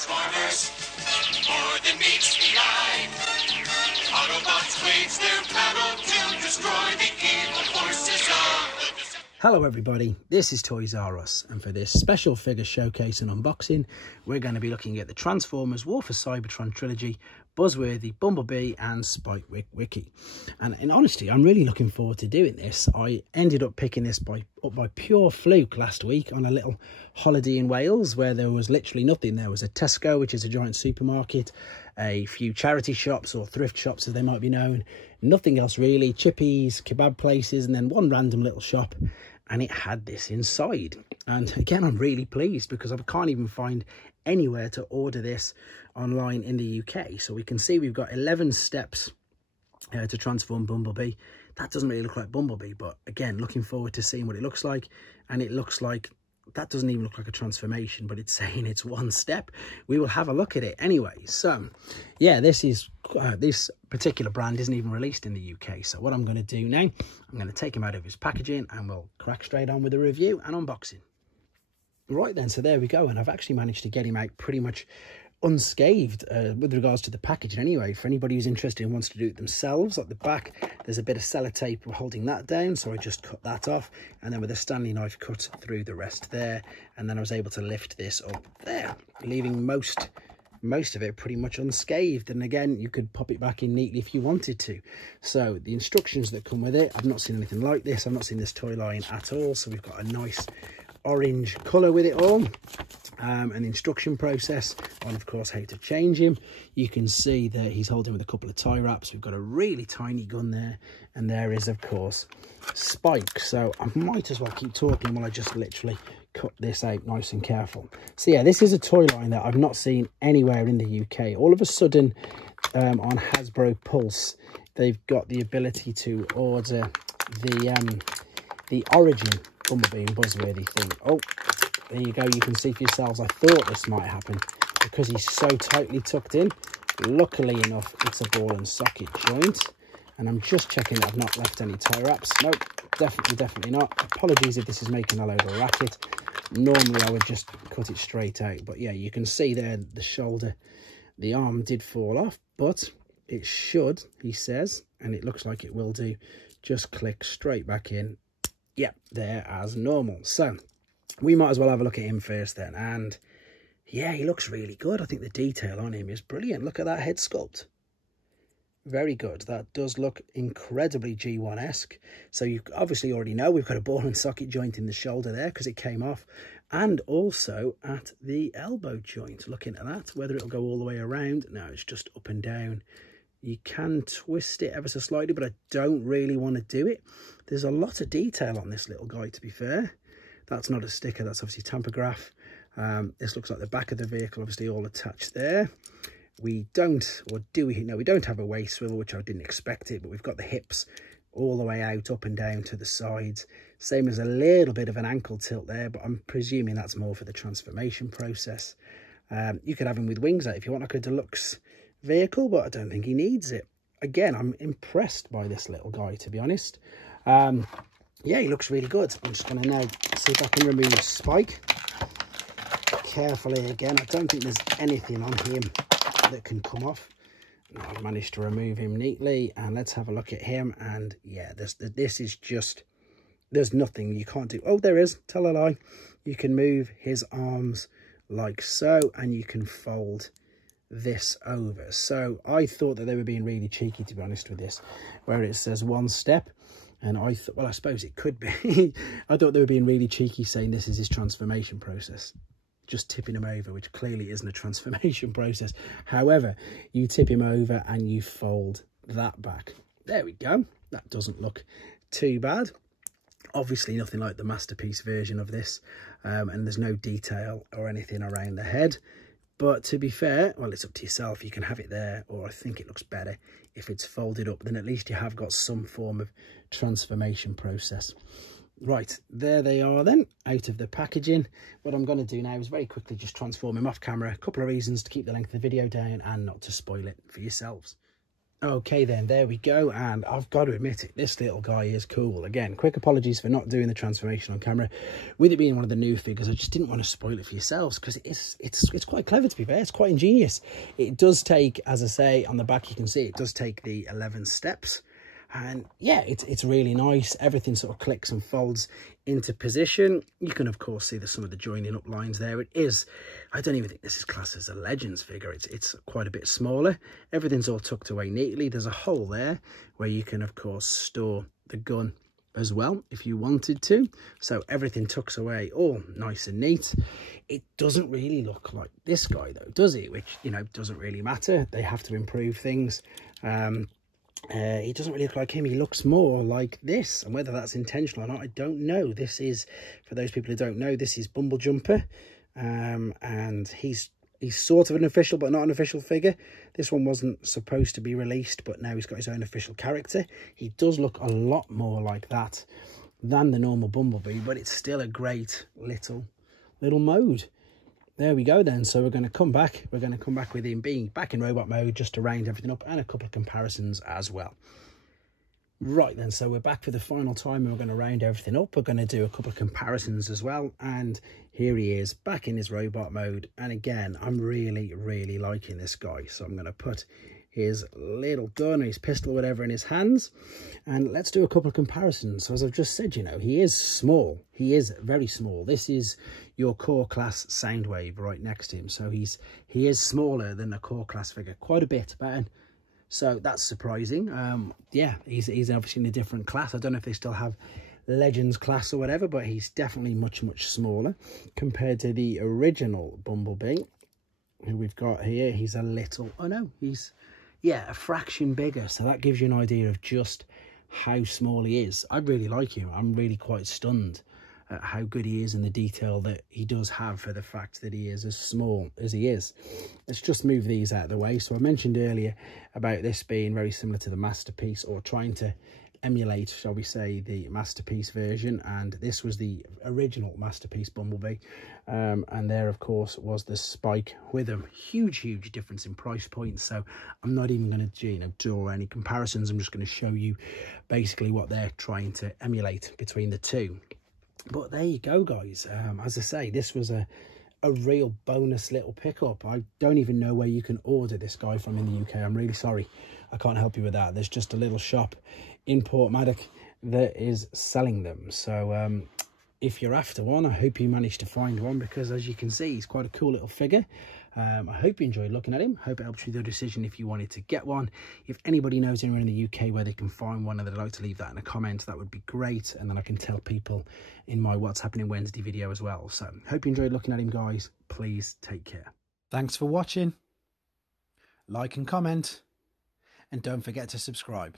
Transformers, more than meets the eye. Autobots wage their battle to destroy the evil forces of the... Hello everybody, this is Toys R Us, and for this special figure showcase and unboxing, we're going to be looking at the Transformers War for Cybertron trilogy, Buzzworthy, Bumblebee and Spike Wiki. And in honesty, I'm really looking forward to doing this. I ended up picking this up by pure fluke last week on a little holiday in Wales where there was literally nothing. There was a Tesco, which is a giant supermarket, a few charity shops or thrift shops as they might be known, nothing else really, chippies, kebab places, and then one random little shop. And it had this inside. And again, I'm really pleased because I can't even find anywhere to order this online in the UK. So we can see we've got 11 steps to transform Bumblebee. That doesn't really look like Bumblebee, but again, looking forward to seeing what it looks like. And it looks like, that doesn't even look like a transformation, but it's saying it's one step. We will have a look at it anyway. So yeah, this particular brand isn't even released in the UK. So what I'm going to do now, I'm going to take him out of his packaging and we'll crack straight on with the review and unboxing. Right then, so there we go. And I've actually managed to get him out pretty much unscathed with regards to the packaging anyway. For anybody who's interested and wants to do it themselves, at the back there's a bit of sellotape holding that down, so I just cut that off and then with a Stanley knife cut through the rest there, and then I was able to lift this up there, leaving most of it pretty much unscathed. And again, you could pop it back in neatly if you wanted to. So the instructions that come with it, I've not seen anything like this. I've not seen this toy line at all. So we've got a nice orange colour with it all, an instruction process on, of course, how to change him. You can see that he's holding with a couple of tie wraps. We've got a really tiny gun there, and there is, of course, Spike. So I might as well keep talking while I just literally cut this out nice and careful. So yeah, this is a toy line that I've not seen anywhere in the UK. All of a sudden, on Hasbro Pulse, they've got the ability to order the Origin Bumblebee and Buzzworthy thing. Oh, there you go. You can see for yourselves. I thought this might happen because he's so tightly tucked in. Luckily enough, it's a ball and socket joint. And I'm just checking that I've not left any tie wraps. Nope, definitely not. Apologies if this is making a load of racket. Normally I would just cut it straight out. But yeah, you can see there the shoulder, the arm did fall off, but it should, he says, and it looks like it will do, just click straight back in. Yep, there as normal. So we might as well have a look at him first then. And yeah, he looks really good. I think the detail on him is brilliant. Look at that head sculpt. Very good. That does look incredibly G1-esque. So you obviously already know we've got a ball and socket joint in the shoulder there because it came off. And also at the elbow joint. Looking at that, whether it'll go all the way around. No, it's just up and down. You can twist it ever so slightly, but I don't really want to do it. There's a lot of detail on this little guy, to be fair. That's not a sticker, that's obviously tampergraph. This looks like the back of the vehicle, obviously all attached there. We don't, or do we? No, we don't have a waist swivel, which I didn't expect it, but we've got the hips all the way out, up and down to the sides. Same as a little bit of an ankle tilt there, but I'm presuming that's more for the transformation process. You could have him with wings out if you want, like a deluxe vehicle, but I don't think he needs it. Again, I'm impressed by this little guy, to be honest. Yeah, he looks really good. I'm just going to now see if I can remove Spike carefully again. I don't think there's anything on him that can come off. No, I've managed to remove him neatly, and let's have a look at him. And yeah, this is just, there's nothing you can't do. Oh, there is, tell a lie. You can move his arms like so, and you can fold this over. So I thought that they were being really cheeky, to be honest, with this, where it says one step, and I thought, well, I suppose it could be. I thought they were being really cheeky, saying this is his transformation process, just tipping him over, which clearly isn't a transformation process. However, you tip him over and you fold that back. There we go. That doesn't look too bad. Obviously nothing like the masterpiece version of this, and there's no detail or anything around the head. But to be fair, well, it's up to yourself. You can have it there, or I think it looks better if it's folded up. Then at least you have got some form of transformation process. Right, there they are then, out of the packaging. What I'm going to do now is very quickly just transform him off camera. A couple of reasons: to keep the length of the video down and not to spoil it for yourselves. Okay then, there we go, and I've got to admit it, this little guy is cool. Again, quick apologies for not doing the transformation on camera. With it being one of the new figures, I just didn't want to spoil it for yourselves, because it's quite clever, to be fair. It's quite ingenious. It does take, as I say, on the back you can see, it does take the 11 steps. And yeah, it's really nice. Everything sort of clicks and folds into position. You can of course see some of the joining up lines there. It is, I don't even think this is classed as a Legends figure. It's quite a bit smaller. Everything's all tucked away neatly. There's a hole there where you can of course store the gun as well if you wanted to. So everything tucks away all nice and neat. It doesn't really look like this guy though, does it? Which, you know, doesn't really matter. They have to improve things. He doesn't really look like him. He looks more like this, and whether that's intentional or not, I don't know. This is, for those people who don't know, this is Bumble Jumper, and he's sort of an official but not an official figure. This one wasn't supposed to be released, but now he's got his own official character. He does look a lot more like that than the normal Bumblebee, but it's still a great little mode. There we go then. So we're going to come back. We're going to come back with him being back in robot mode, just to round everything up, and a couple of comparisons as well. Right then, so we're back for the final time, and we're going to round everything up. We're going to do a couple of comparisons as well, and here he is back in his robot mode. And again, I'm really liking this guy. So I'm going to put his little gun, his pistol, whatever, in his hands, and let's do a couple of comparisons. So as I've just said, you know, he is small. He is very small. This is your core class Soundwave right next to him, so he is smaller than the core class figure, quite a bit, so that's surprising. Yeah, he's obviously in a different class. I don't know if they still have Legends class or whatever, but he's definitely much smaller compared to the original Bumblebee who we've got here. He's a little, oh no, he's, yeah, a fraction bigger. So that gives you an idea of just how small he is. I really like him. I'm really quite stunned at how good he is and the detail that he does have for the fact that he is as small as he is. Let's just move these out of the way. So I mentioned earlier about this being very similar to the Masterpiece, or trying to emulate, shall we say, the Masterpiece version, and this was the original Masterpiece Bumblebee, and there of course was the Spike with him. Huge difference in price points, so I'm not even going to, you know, draw any comparisons. I'm just going to show you basically what they're trying to emulate between the two. But there you go, guys. As I say, this was a real bonus little pickup. I don't even know where you can order this guy from in the UK. I'm really sorry, I can't help you with that. There's just a little shop in Portmadoc that is selling them. So if you're after one, I hope you managed to find one, because as you can see, he's quite a cool little figure. I hope you enjoyed looking at him. Hope it helps with your decision if you wanted to get one. If anybody knows anywhere in the UK where they can find one and they'd like to leave that in a comment, that would be great, and then I can tell people in my What's Happening Wednesday video as well. So hope you enjoyed looking at him, guys. Please take care. Thanks for watching. Like and comment, and don't forget to subscribe.